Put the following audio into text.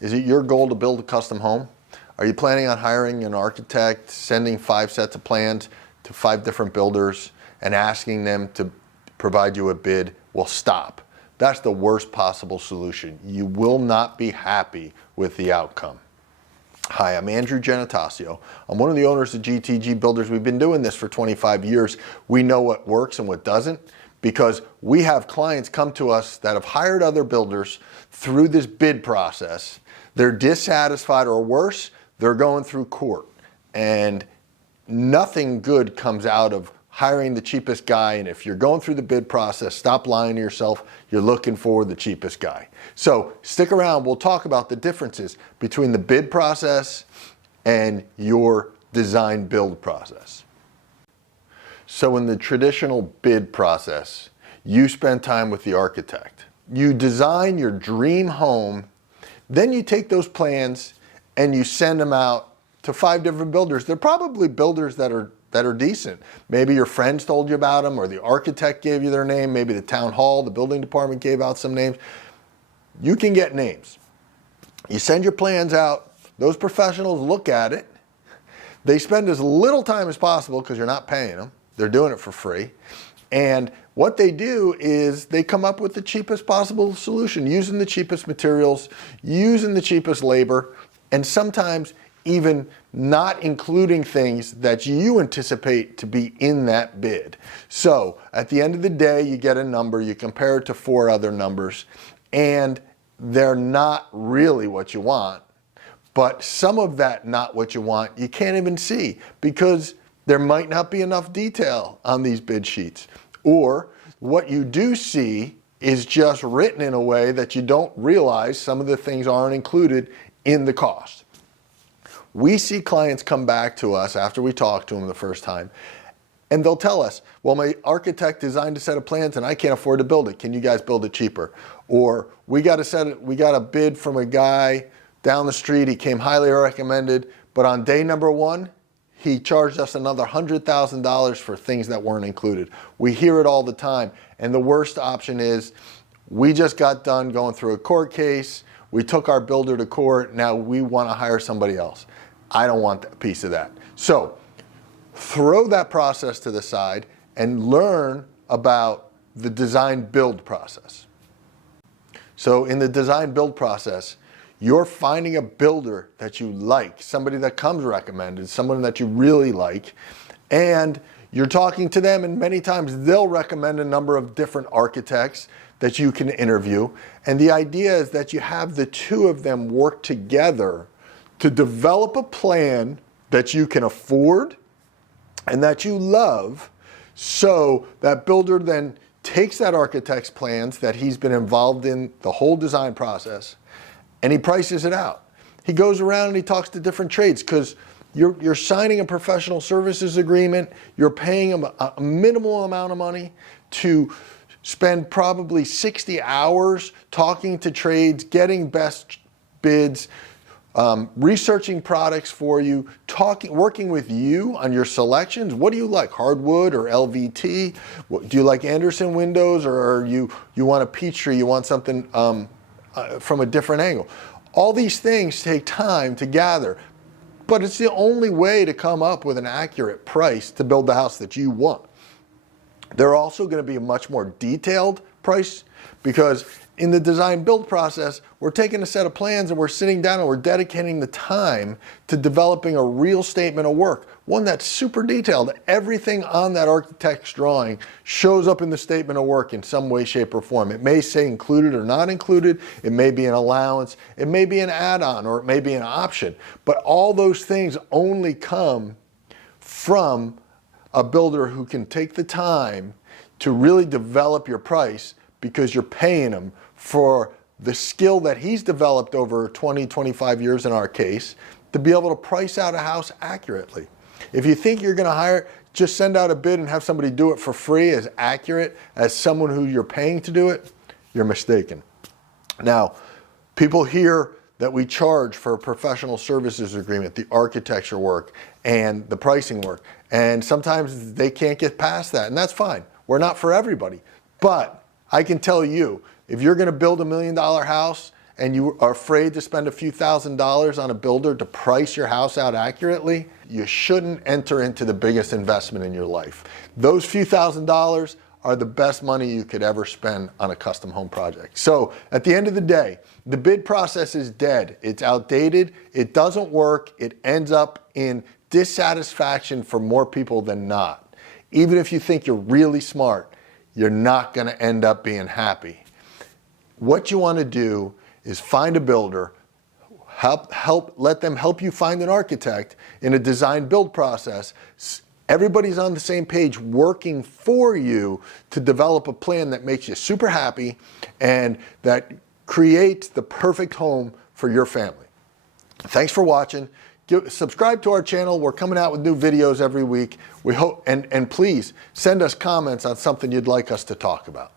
Is it your goal to build a custom home? Are you planning on hiring an architect, sending 5 sets of plans to 5 different builders and asking them to provide you a bid? Well, stop. That's the worst possible solution. You will not be happy with the outcome. Hi, I'm Andrew Genatasio. I'm one of the owners of GTG Builders. We've been doing this for 25 years. We know what works and what doesn't because we have clients come to us that have hired other builders through this bid process. They're dissatisfied, or worse, they're going through court. And nothing good comes out of hiring the cheapest guy. And if you're going through the bid process, stop lying to yourself. You're looking for the cheapest guy. So stick around. We'll talk about the differences between the bid process and your design build process. So in the traditional bid process, you spend time with the architect. You design your dream home, then you take those plans and you send them out to 5 different builders. They're probably builders that are decent. Maybe your friends told you about them, or the architect gave you their name. Maybe the town hall, the building department gave out some names. You can get names. You send your plans out. Those professionals look at it. They spend as little time as possible because you're not paying them. They're doing it for free. And what they do is they come up with the cheapest possible solution, using the cheapest materials, using the cheapest labor, and sometimes even not including things that you anticipate to be in that bid. So at the end of the day, you get a number, you compare it to 4 other numbers, and they're not really what you want. But some of that not what you want, you can't even see because there might not be enough detail on these bid sheets. Or what you do see is just written in a way that you don't realize some of the things aren't included in the cost. We see clients come back to us after we talk to them the first time, and they'll tell us, well, my architect designed a set of plans and I can't afford to build it. Can you guys build it cheaper? Or we got a bid from a guy down the street. He came highly recommended, but on day number 1, he charged us another $100,000 for things that weren't included. We hear it all the time. And the worst option is we just got done going through a court case. We took our builder to court. Now we want to hire somebody else. I don't want a piece of that. So throw that process to the side and learn about the design build process. So in the design build process, you're finding a builder that you like, somebody that comes recommended, someone that you really like, and you're talking to them, and many times they'll recommend a number of different architects that you can interview. And the idea is that you have the 2 of them work together to develop a plan that you can afford and that you love, so that builder then takes that architect's plans that he's been involved in the whole design process, and he prices it out. He goes around and he talks to different trades because you're signing a professional services agreement. You're paying him a minimal amount of money to spend probably 60 hours talking to trades, getting best bids, researching products for you, working with you on your selections. What do you like, hardwood or LVT? Do you like Anderson windows, or you want a Peachtree, you want something from a different angle? All these things take time to gather, but it's the only way to come up with an accurate price to build the house that you want. They're also going to be a much more detailed price because in the design build process, we're taking a set of plans and we're sitting down and we're dedicating the time to developing a real statement of work, one that's super detailed. Everything on that architect's drawing shows up in the statement of work in some way, shape, or form. It may say included or not included. It may be an allowance. It may be an add-on, or it may be an option. But all those things only come from a builder who can take the time to really develop your price, because you're paying him for the skill that he's developed over 20, 25 years in our case, to be able to price out a house accurately. If you think you're going to just send out a bid and have somebody do it for free as accurate as someone who you're paying to do it, you're mistaken. Now, people hear that we charge for a professional services agreement, the architecture work and the pricing work, and sometimes they can't get past that, and that's fine. We're not for everybody. But I can tell you, if you're going to build $1 million house and you are afraid to spend a few $1,000s on a builder to price your house out accurately, you shouldn't enter into the biggest investment in your life. Those few $1,000s are the best money you could ever spend on a custom home project. So at the end of the day, the bid process is dead. It's outdated. It doesn't work. It ends up in dissatisfaction for more people than not. Even if you think you're really smart, you're not going to end up being happy. What you want to do is find a builder, let them help you find an architect in a design build process. Everybody's on the same page working for you to develop a plan that makes you super happy and that creates the perfect home for your family. Thanks for watching. Subscribe to our channel. We're coming out with new videos every week. We hope, and please send us comments on something you'd like us to talk about.